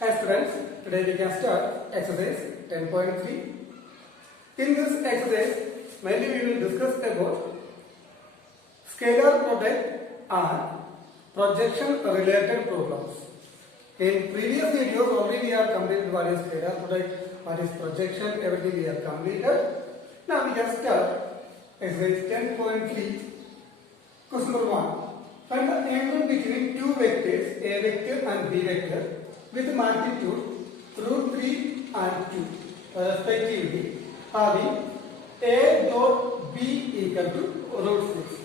Hi students, today we can start exercise 10.3. In this exercise, mainly we will discuss about scalar product and projection related problems. In previous videos already we have completed what is scalar product, what is projection, everything we have completed. Now we can start exercise 10.3. Question number 1. Find the angle between two vectors A vector and B vector with magnitude root 3 and 2 respectively, having A dot B equal to root 6.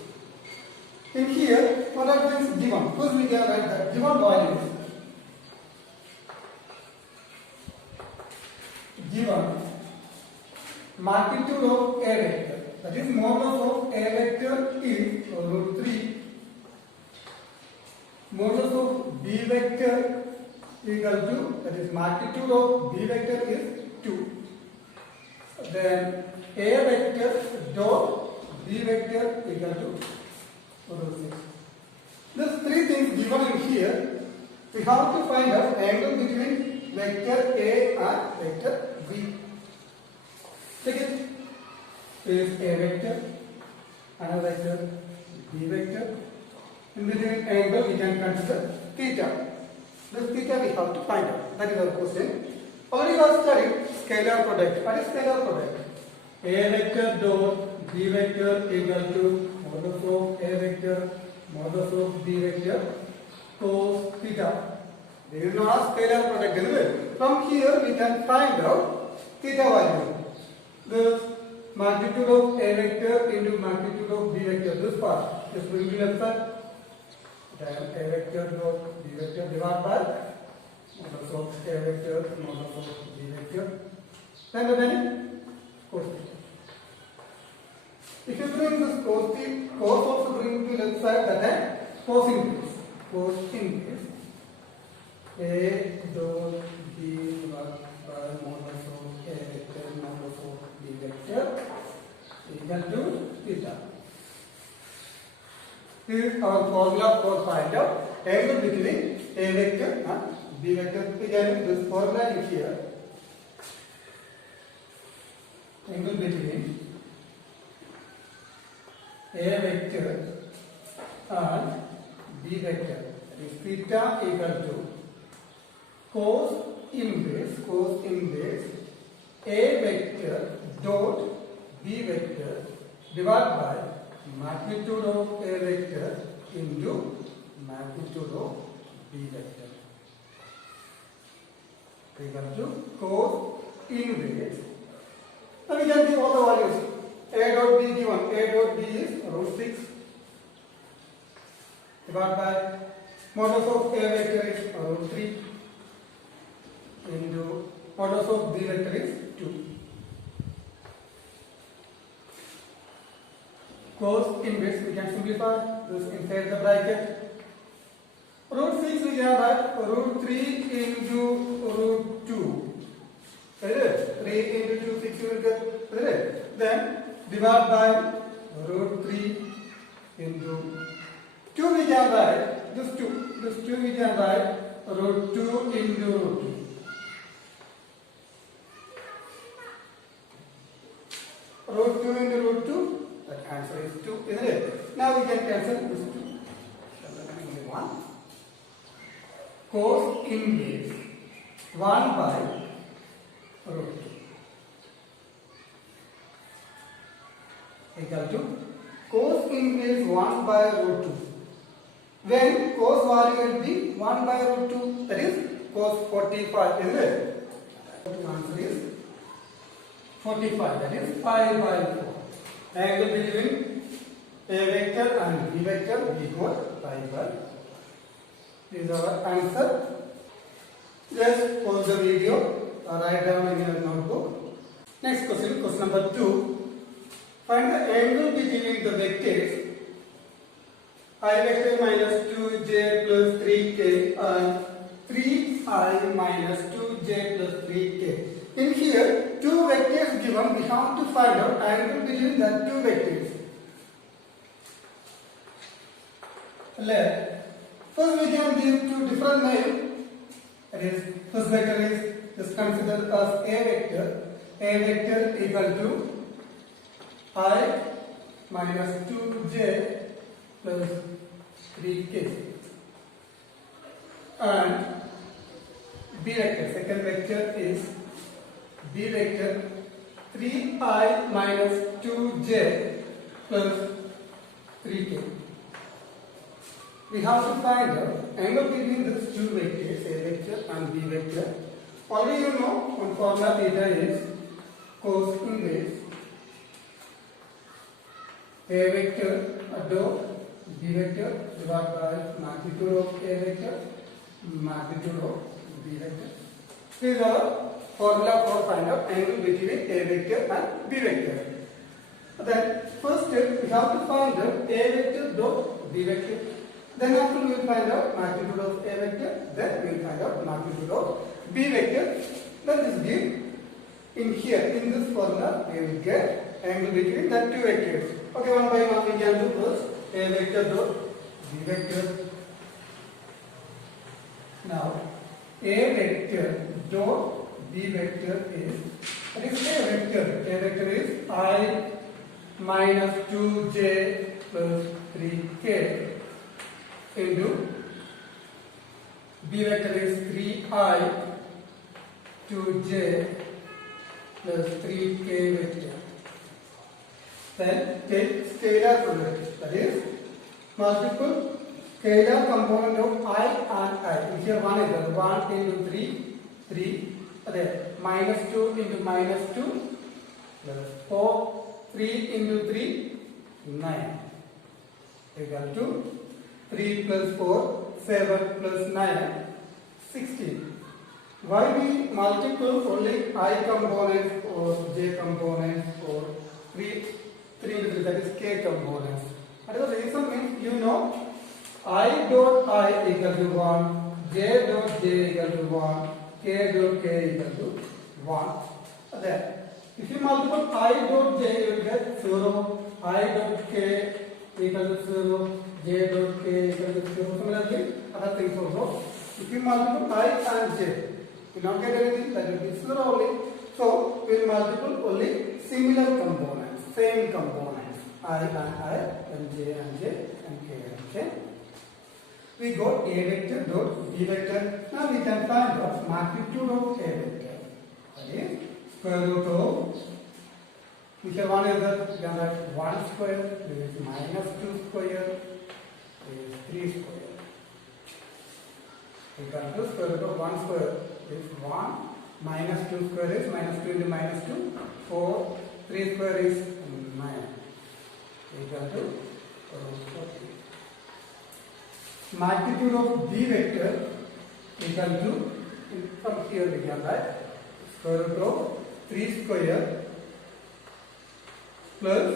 In here, what are things given? First we can write the given values. Given magnitude of A vector, that is modulus of A vector is root 3. Modulus of B vector equal to, that is magnitude of B vector is 2. Then A vector dot B vector equal to root 6. These three things given in here, we have to find out angle between vector A and vector B. Take it. This is A vector, another vector B vector. In between angle we can consider theta. This theta we have to find out. That is our question. Already we have studied scalar product. What is scalar product? A vector dot B vector equal to modulus of A vector modulus of B vector cos theta. This is not scalar product anyway. From here we can find out theta value. This magnitude of A vector into magnitude of B vector. This part is going to be left side. Then A vector dot B vector divided by modulus of A vector modulus of B vector. Then the value cos theta. If you bring this cos also bring to left side, that time cos increase. Cos increase. A dot B divided by modulus of A vector modulus of B vector equal to theta. This is our formula for find out angle between A vector and B vector. Again, this formula is here. Angle between A vector and B vector is theta equal to cos inverse A vector dot B vector divided by magnitude of A vector into magnitude of B vector equal to cos inverse. Now we can give all the values. A dot B given. A dot B is root 6 divided by modulus of A vector is root 3 into modulus of B vector is 2. Cos inverse, we can simplify this inside the bracket. Root 6 we can write root 3 into root 2. 3 into 2, 6 you will get. Then divide by root 3 into 2 we can write, this 2 we can write root 2 into root 2. Root 2 into root 2. That answer is 2, isn't it? Now we can cancel this 2. Only 1. Cos inverse 1 by root 2 equal to cos inverse 1 by root 2. When cos value will be 1 by root 2, that is cos 45, isn't it? The answer is 45, that is 5 by 4. Angle between A vector and B vector we got 5 by 4. This is our answer. Just pause the video or write down in your notebook. Next question, question number 2. Find the angle between the vectors I vector minus 2j plus 3k and 3I minus 2j plus 3k. In here, two vectors given, we have to find out angle between the two vectors. First we can give two different names. That is first vector is considered as a vector. A vector equal to I minus 2j plus 3k. And B vector, second vector is B vector 3I minus 2j plus 3k. We have to find the angle between these two vectors, A vector and B vector. Already you know one formula theta is cos inverse A vector dot B vector divided by magnitude of A vector, magnitude of B vector. This is our formula for find out angle between A vector and B vector. Then first step we have to find out A vector dot B vector. Then after we will find out magnitude of A vector. Then we will find out magnitude of B vector. Then this give in here in this formula we will get angle between the two vectors. Okay, one by one we can do first A vector dot B vector. Now A vector dot B vector is, what is A vector? A vector is I minus 2j plus 3k into B vector is 3I 2j plus 3k vector. Then take scalar product, that is multiple scalar component of I and I. Here one is 1 into 3, 3. There minus 2 into minus 2 plus 4, 3 into 3, 9 equal to 3 plus 4, 7 plus 9, 16. Why we multiple only I components or j components or 3 into 3, that is k components? What is the reason? Means you know I dot I equal to 1, j dot j equal to 1, k dot k equal to 1. Then if you multiply I dot j you will get 0, I dot k equal to 0, j dot k equal to 0. Similarly other things also. If you multiply I and j, you not get anything, that will be 0 only. So we will multiple only similar components, same components, I and j and k. Okay. We got A vector dot B vector. Now we can find the magnitude of A vector. That is square root of, which one is that? We can write 1 square, this is minus 2 square, this is 3 square. We can do square root of 1 square is 1, minus 2 square is minus 2 into minus 2, 4, 3 square is 9. Equal to root 40. Magnitude of B vector equal to, from here we can write square root of 3 square plus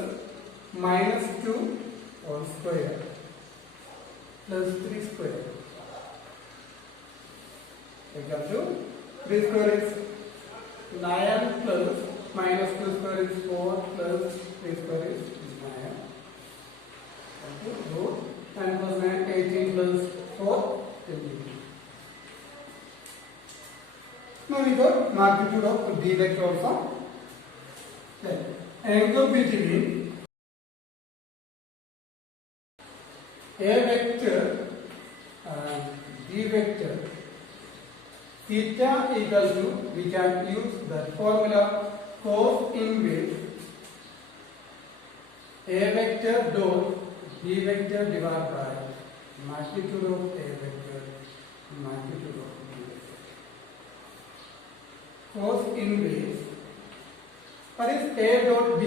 minus 2 whole square plus 3 square equal to 3 square is 9 plus minus 2 square is 4 plus 3 square is 9. Okay, root 9 plus 9, 18 plus 4, 22. Now we got magnitude of B vector also. Then angle between A vector and B vector, theta equal to, we can use the formula cos inverse A vector dot B vector divided by magnitude of A vector, magnitude of B vector. Cos inverse, what is A dot B?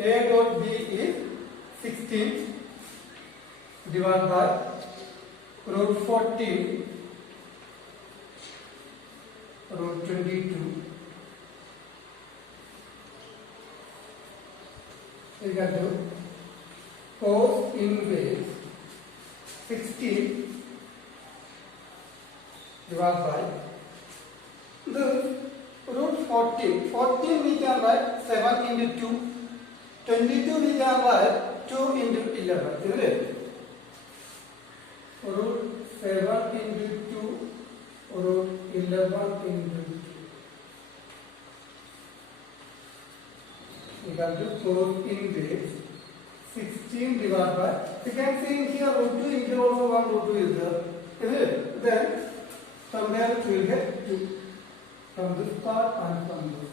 A dot B is 16 divided by root 14 root 22 equal to cos inverse 16 divided by the root 14. 14 we can write 7 into 2. 22 we can write 2 into 11. Isn't it? Root 7 into 2 root 11 into 2 equal to 4 inverse 16 divided by, you can see here root 2 into also 1 root 2 is there, isn't it? Then from there we will get 2 from this part and from this.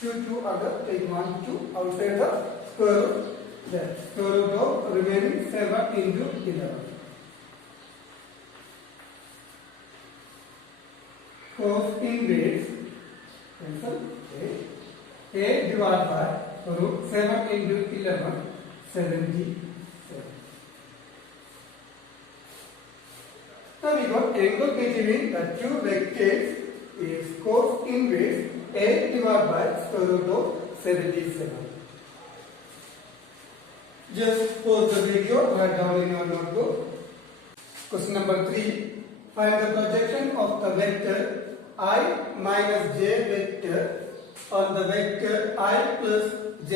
2 other, take 1 2 outside the square root. Then square root of remaining 7 into 11. Cos inverse cancel a divided by root 7 into 11, 77. Now we got angle between the two vectors is cos inverse a divided by square root of 77. Just pause the video, write down in your notebook. Question number 3. Find the projection of the vector I minus j vector on the vector I plus j.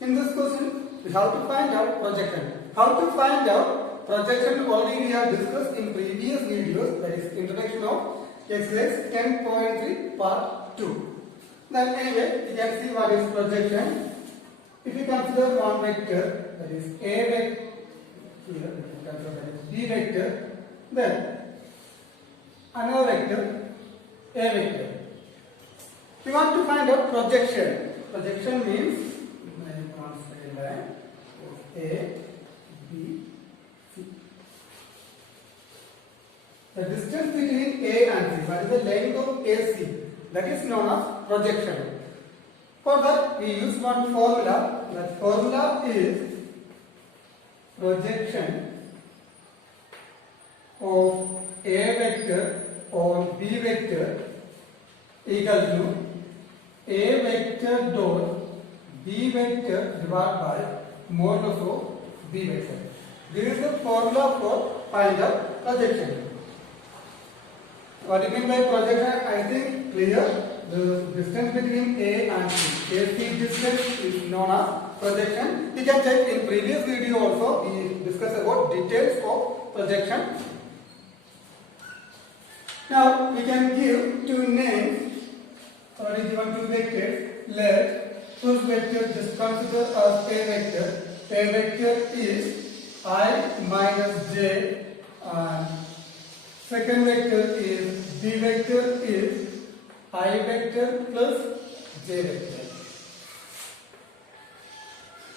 In this question, we have to find out projection. How to find out projection already we have discussed in previous videos, that is introduction of exercise 10.3 part 2. Then anyway, you can see what is projection. If you consider one vector, that is a vector, here we can consider that is b vector, then another vector, a vector. We want to find out projection. Projection means line A, B, C. The distance between A and C, what is the length of AC? That is known as projection. For that, we use one formula. That formula is projection of A vector on B vector equal to A vector dot B vector divided by modulus of B vector. This is the formula for find out projection. What do you mean by projection? I think clear. The distance between A and C. AC distance is known as projection. You can check in previous video also. We discussed about details of projection. Now we can give two names. Already given two vectors. Let first vector just consider as A vector. A vector is I minus j, and second vector is B vector is I vector plus j vector.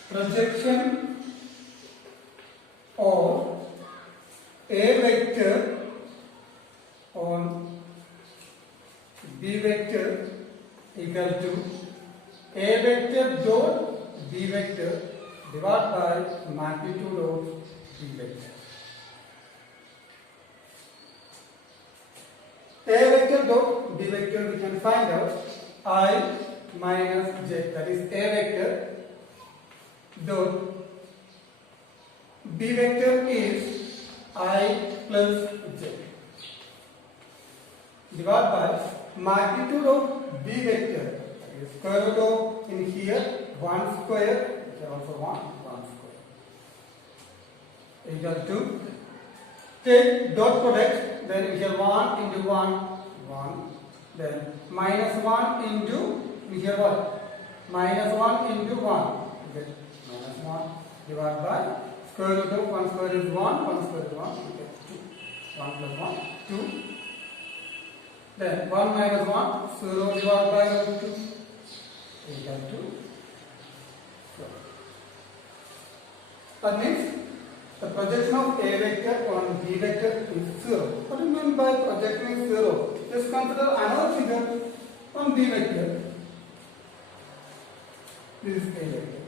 Projection of A vector on B vector equal to A vector dot B vector divided by magnitude of B vector. A vector dot B vector we can find out I minus j, that is A vector dot B vector is I plus j divided by magnitude of B vector. Square root of in here 1 square, here also 1 square equal to, take dot product, then here 1 into 1, 1, then minus 1 into, here what? Minus 1 into 1, get minus 1 divided by square root of 1 square is 1, 1 square is 1, you get 2, 1 plus 1, 2, then 1 minus 1, 0 divided by root 2 equal to 4. That means the projection of A vector on B vector is 0. What do you mean by projection is 0? Just consider another figure on B vector. This is A vector.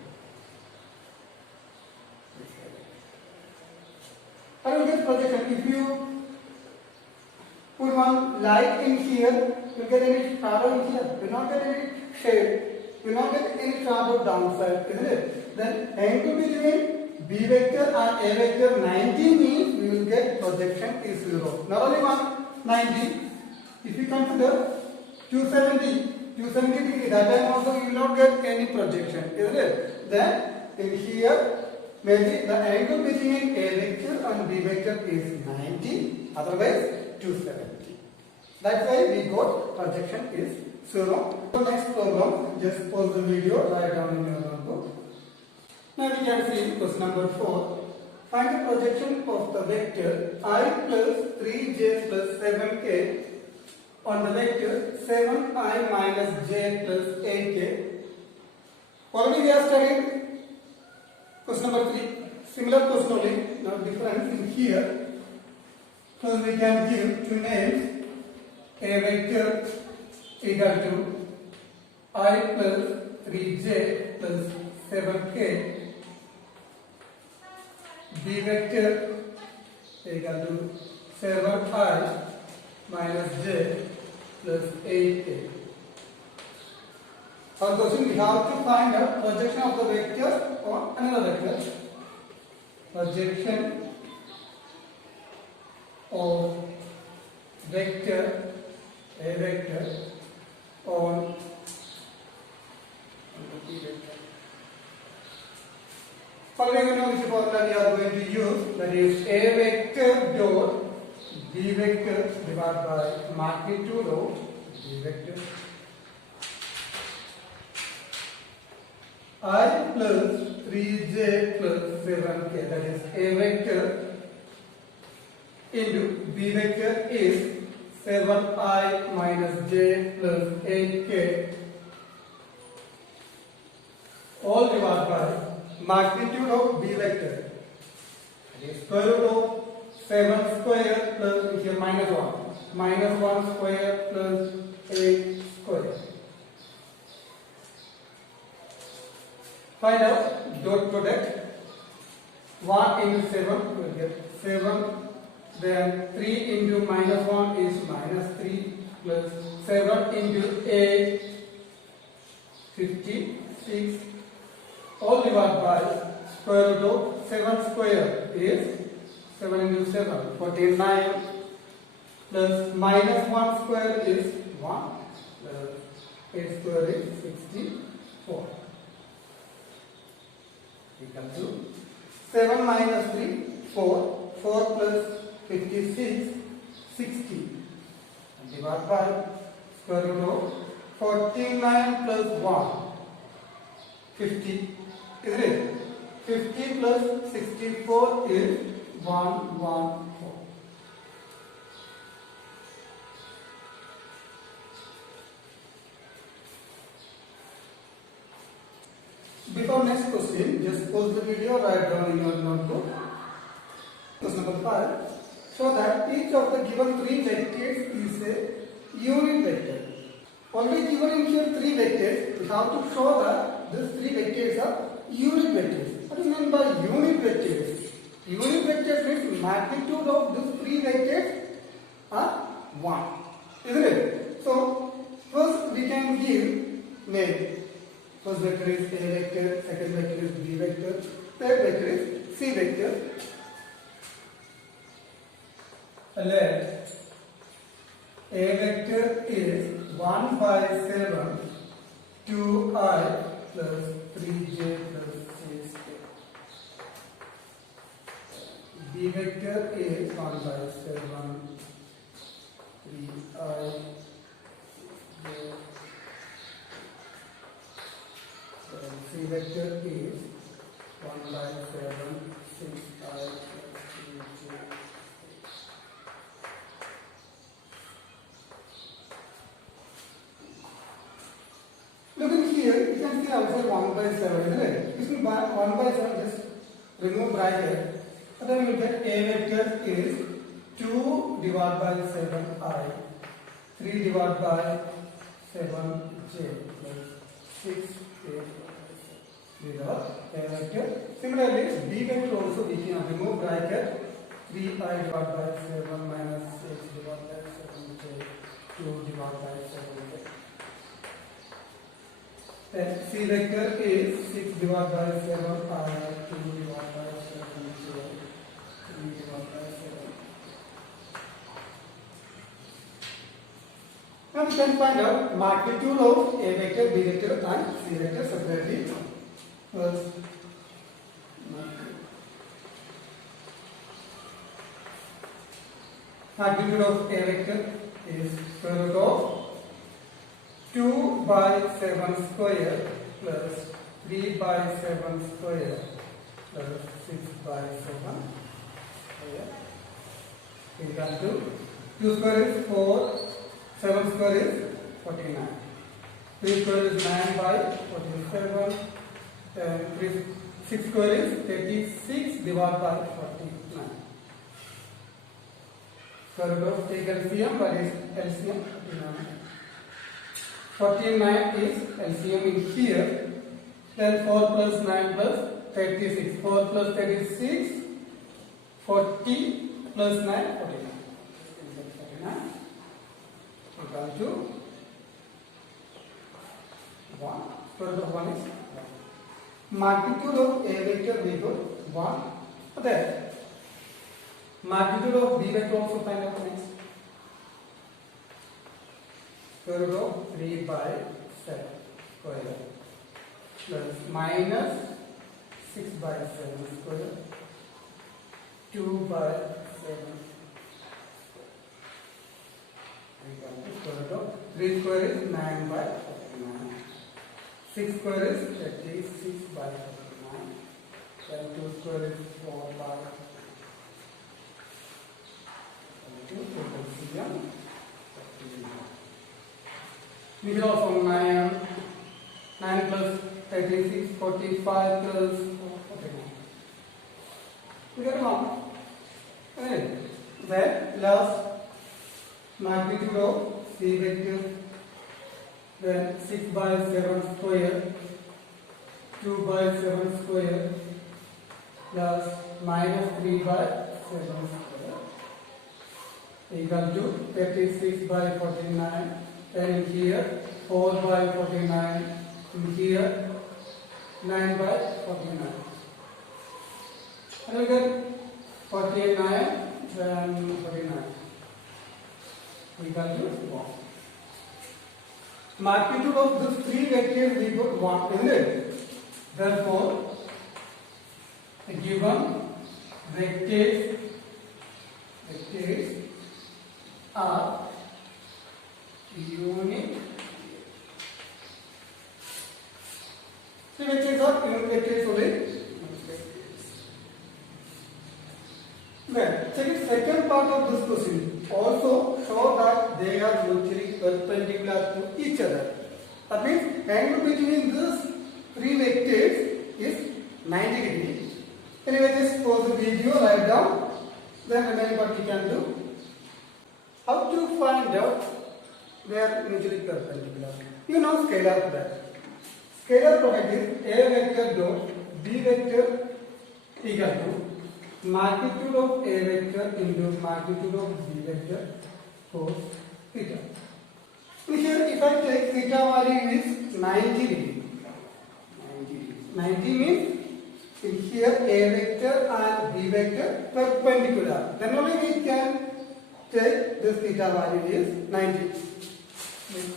How do you get projection? If you put one light in here, you will get any shadow in here. You will not get any shade. You will not get any shadow downside, isn't it? Then angle between B vector and A vector 90 means we will get projection is 0. Not only one 90. If you consider 270 degree, that time also you will not get any projection, isn't it? Then in here maybe the angle between A vector and B vector is 90, otherwise 270. That's why we got projection is 0. So next problem, just pause the video, write down in your notebook. Now we can see question number 4. Find the projection of the vector I plus 3j plus 7k on the vector 7I minus j plus 8k. Already we have studied question number 3. Similar question only. Now difference in here. First we can give two names. A vector equal to I plus 3j plus 7k. B vector equal to 7I minus j plus 8k. Our question, we have to find out projection of the vector on another vector. Projection of vector A vector on B vector. Following know which formula we are going to use, that is A vector dot B vector divided by magnitude of B vector. I plus 3j plus 7k, that is A vector into B vector is 7I minus j plus 8k, all divided by magnitude of B vector, that is square root of 7 square plus here minus 1 square plus 8 square. Find out dot product. 1 into 7 will get 7. Then 3 into minus 1 is minus 3 plus 7 into 8, 56. All divided by square root of 7 square is 7 into 7, 49 plus minus 1 square is 1 plus 8 square is 64. Equal to 7 minus 3, 4, 4 plus 56, 60. And divide by square root of 49 plus 1, 50. Isn't it? 50 plus 64 is 114. Before next question, just pause the video, write down in your notebook. Question number 5. Show that each of the given three vectors is a unit vector. Only given in here three vectors, we have to show that these three vectors are unit vectors. What is meant by unit vectors? Unit vectors means magnitude of these three vectors are 1. Isn't it? So, first we can give name. First vector is A vector, second vector is B vector, third vector is C vector. Let A vector is 1 by 7, 2I plus 3j plus 6k. B vector is 1 by 7, 3I, j. C vector is 1 by 7, 6I plus 3j. Look in here, you can see also 1 by 7, isn't it? This is 1 by 7, just remove bracket. And then you get A vector is 2 divided by 7I, 3 divided by 7j plus 6k. These are A vector. Similarly, B vector also we can remove bracket. 3I divided by 7 minus 6 divided by 7j, 2 divided by 7j. Then C vector is 6 divided by 7I, 2 divided by 7j, 3 divided by 7. Now we can find out magnitude of A vector, B vector and C vector separately. First, magnitude of A vector is square root of 2 by 7 square plus 3 by 7 square plus 6 by 7 square equal to 2 square is 4, 7 square is 49. 3 square is 9 by 47, and 6 square is 36 divided by 49. Square root of take LCM, what is LCM? 49 is LCM in here. Then 4 plus 9 plus 36. 4 plus 36, 40 plus 9, 49. 49 equal to 1. Square root of 1 is 1. Magnitude of A vector we got 1. Then magnitude of B vector also find out next. Square root of 3 by 7 square plus minus 6 by 7 square 2 by 7 equal to square root of 3 square is 9 by 49. 6 square is 36 by 49. Then 2 square is 4 by 42. We will also 9 plus 36, 45 plus 49. We get 1. Okay. Then last magnitude of C vector, then 6 by 7 square, 2 by 7 square plus minus 3 by 7 square equal to 36 by 49. Then here 4 by 49, in here 9 by 49. And we get 49, then 49 equal to 1. Magnitude of this 3 vectors we got 1, isn't it? Therefore, the given vectors are unit. So vectors are unit vectors only. Then, second part of this question also show that they are mutually perpendicular to each other. That means angle between these 3 vectors is 90 degrees. Anyway, just pause the video, write down, then remember what we can do. How to find out they are mutually perpendicular? You know scalar product. Scalar product is A vector dot B vector equal to magnitude of A vector into magnitude of B vector cos theta. Here if I take theta value is 90 degree. 90 means in here A vector and B vector perpendicular. Then only we can take this theta value is 90. This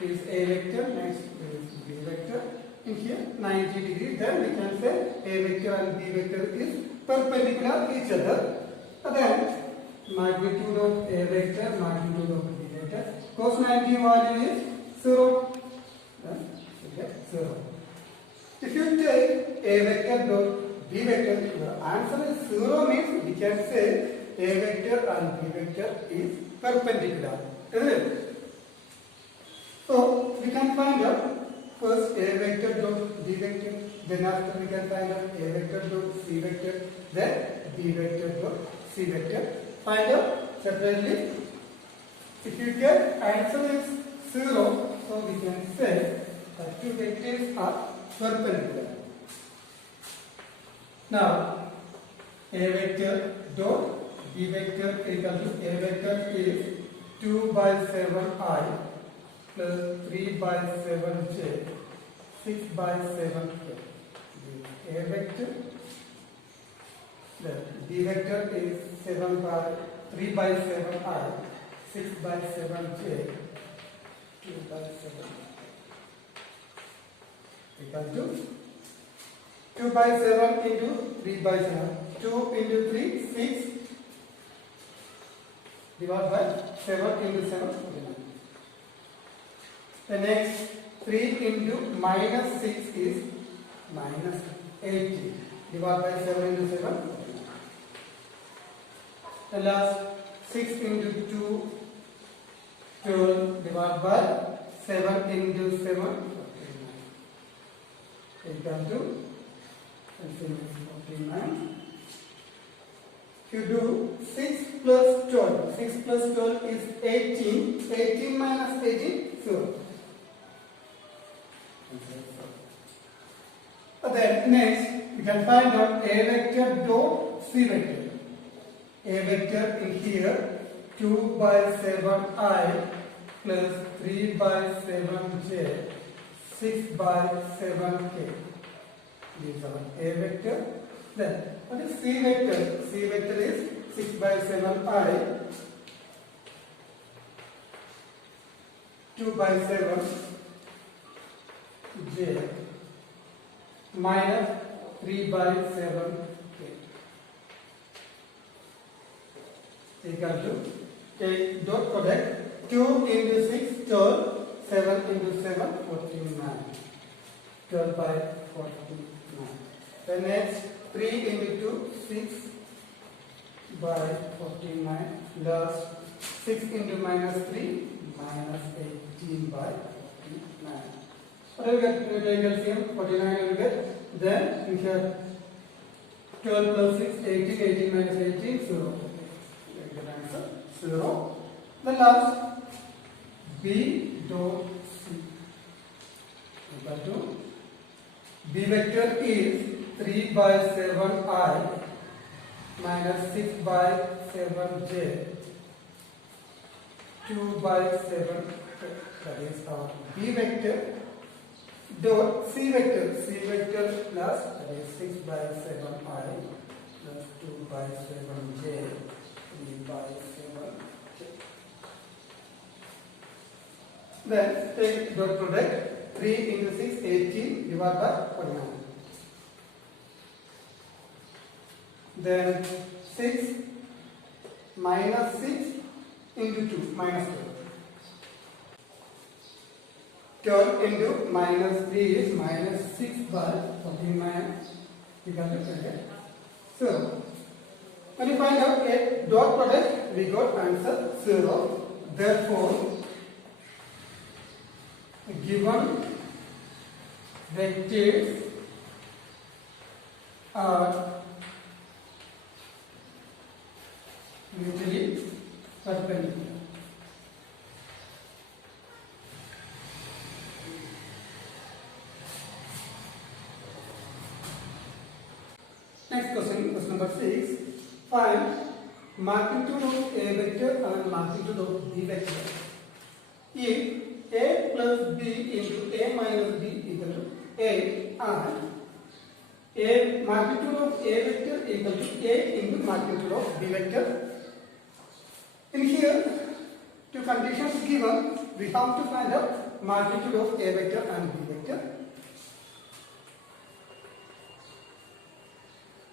is A vector, next is B vector. In here 90 degrees. Then we can say A vector and B vector is perpendicular each other. Then magnitude of A vector, magnitude of B vector. Cos 90 value is 0. Then we get 0. If you take A vector dot B vector, the answer is 0 means we can say A vector and B vector is perpendicular. Isn't it? So we can find out first A vector dot B vector, then after we can find out A vector dot C vector, then B vector dot C vector. Find out separately. If you get answer is 0, so we can say that 2 vectors are perpendicular. Now A vector dot B vector equal to A vector is 2 by 7i plus 3 by 7j, 6 by 7k. A vector, then B vector is 7 by 3 by 7i, 6 by 7j, 2 by 7 equal to 2 by 7 into 3 by 7. 2 into 3, 6. divided by 7 into 7, 49. The next 3 into minus 6 is minus 18. Divided by 7 into 7, 49. The last 6 into 2, 12 divided by 7 into 7, 49. Equal to 49. If you do 6 plus 12, 6 plus 12 is 18. 18 minus 18, 0. Then next, we can find out A vector dot C vector. A vector in here 2 by 7i plus 3 by 7j 6 by 7k. These are A vector. Then what is C vector? C vector is 6 by 7i 2 by 7 j minus 3 by 7 k equal to take dot product 2 into 6 12 7 into 7 49 12 by 49. The next 3 into 2 6 by 49 plus 6 into minus 3 minus 18 by 49. What will get? We take LCM, 49 will get. Then we have 12 plus 6, 18, 18 minus 18, 0. Get the answer, 0. The last, B dot C equal to, B vector is 3 by 7i minus 6 by 7j 2 by 7, that is our B vector. Dot C vector, C vector plus, that is 6 by 7i plus 2 by 7j 3 by 7j. Then take dot product 3 into 6 18 divided by 49. Then 6 minus 6 into 2 minus 12. 12 into minus 3 is minus 6 by 49 equal to 20. So, when you find out a dot product, we got answer 0. Therefore, given vectors are mutually perpendicular. Next question, question number 6. Find magnitude of A vector and magnitude of B vector. If A plus B into A minus B equal to A and A magnitude of A vector equal to A into magnitude of B vector. In here, two conditions given, we have to find out magnitude of A vector and B vector.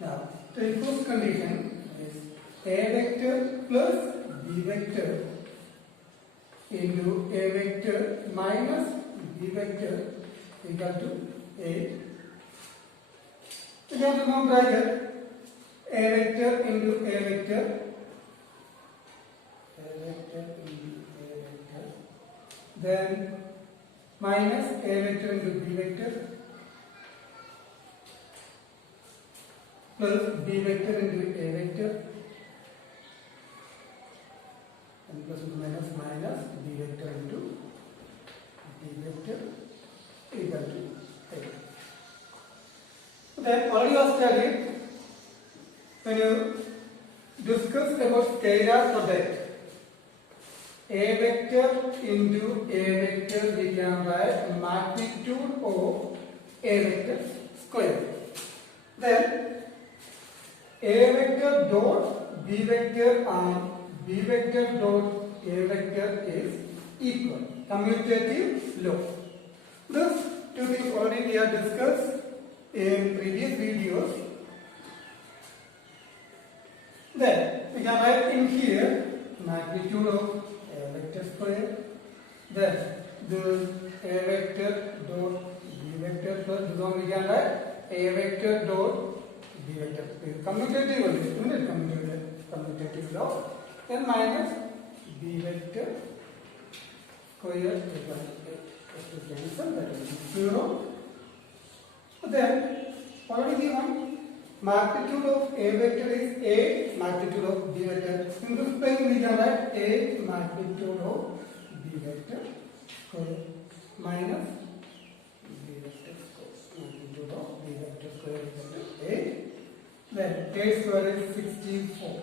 Now, the first condition is A vector plus B vector into A vector minus B vector equal to A. You have to know bracket A vector into A vector, then minus A vector into B vector plus B vector into A vector and plus into minus B vector into B vector equal to A. Then all you have studied when you discuss about scalar product. A vector into A vector we can write magnitude of A vector square. Then A vector dot B vector and B vector dot A vector is equal. Commutative law. This two things already we have discussed in previous videos. Then we can write in here magnitude of A vector square. Then this A vector dot B vector plus this one we can write A vector dot B vector. Commutative only, isn't it? Commutative law. Then minus B vector square equal to cancel, that is 0. Then already given magnitude of A vector is A magnitude of B vector. In this plane we can write A magnitude of B vector square minus B vector square. Magnitude of B vector square equal to 8. Then A square is 64.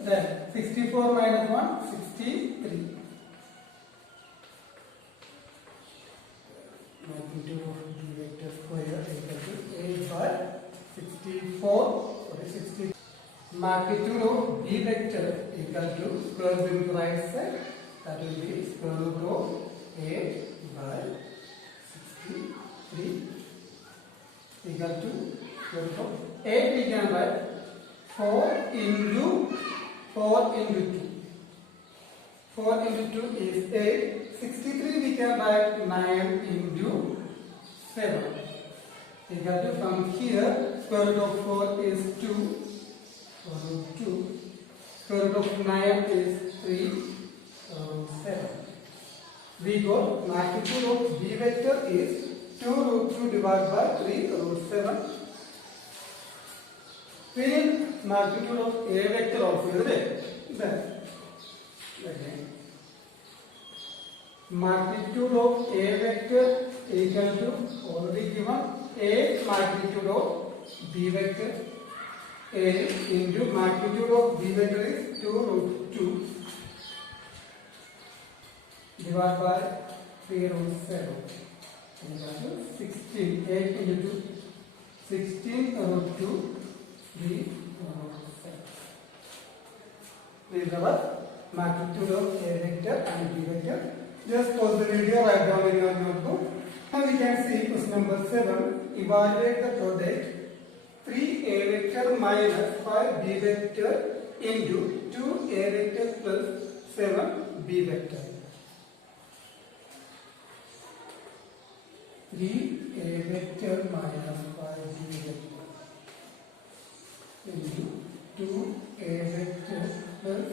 Then 64 minus 1, 63. Magnitude of B vector square equal to 8 by 64. Sorry, 60. Magnitude of B vector equal to square root in the right side. That will be square root of 8 by 63 equal to square root of 8. We can write 4 into 2. 4 into 2 is 8. 63 we can write 9 into 7. Equal to from here square root of 4 is 2. Square root 2. Square root of 9 is 3. 7. We got magnitude of B vector is 2 root 2 divided by 3 root 7. We need magnitude of A vector also, isn't it? Then again, magnitude of A vector equal to already given A magnitude of B vector. A into magnitude of B vector is 2 root 2 divided by 3 root 7. Equal to 16. 8 into 2. 16 root 2. 3 root 7. This is our magnitude of A vector and B vector. Just pause the video, write down in your notebook. Now we can see question number 7. Evaluate the product 3A vector minus 5B vector into 2A vector plus 7B vector. 3A vector minus 5B vector into 2A vector plus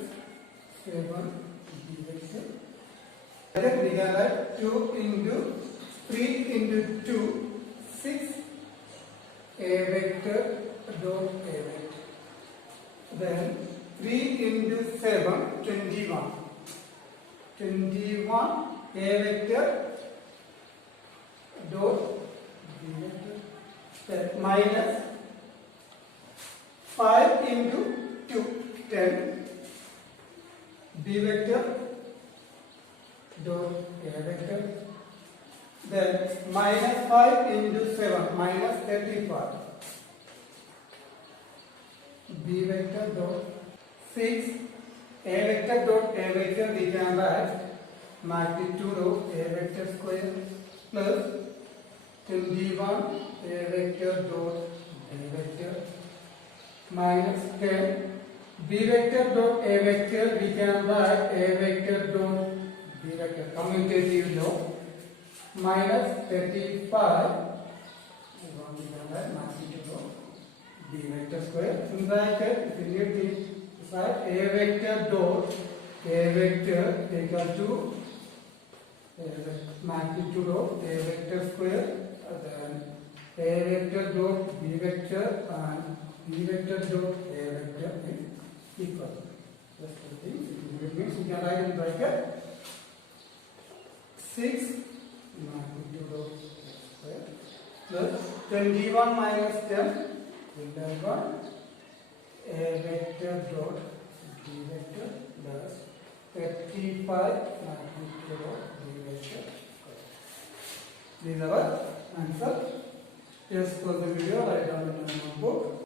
7B vector. Then we can write 2 into 3 into 2, 6A vector dot A vector. Then 3 into 7, 21. 21 A vector dot B vector. Then minus 5 into 2, 10 B vector dot A vector. Then minus 5 into 7, minus 35 B vector dot 6 A vector dot A vector. We can write magnitude of A vector square plus 21 A vector dot B vector minus 10 B vector dot A vector. We can write A vector dot B vector commutative law minus 35. We can write magnitude of B vector square. In bracket, if you need to write A vector dot A vector equal to magnitude of A vector square, then A vector dot B vector and B vector dot A vector is equal. Just two things. It means we can write in bracket 6 magnitude of square plus 21 minus 10 11 A vector dot B vector plus 35 magnitude of B vector square. These are our answer. Just pause the video, write down in your notebook.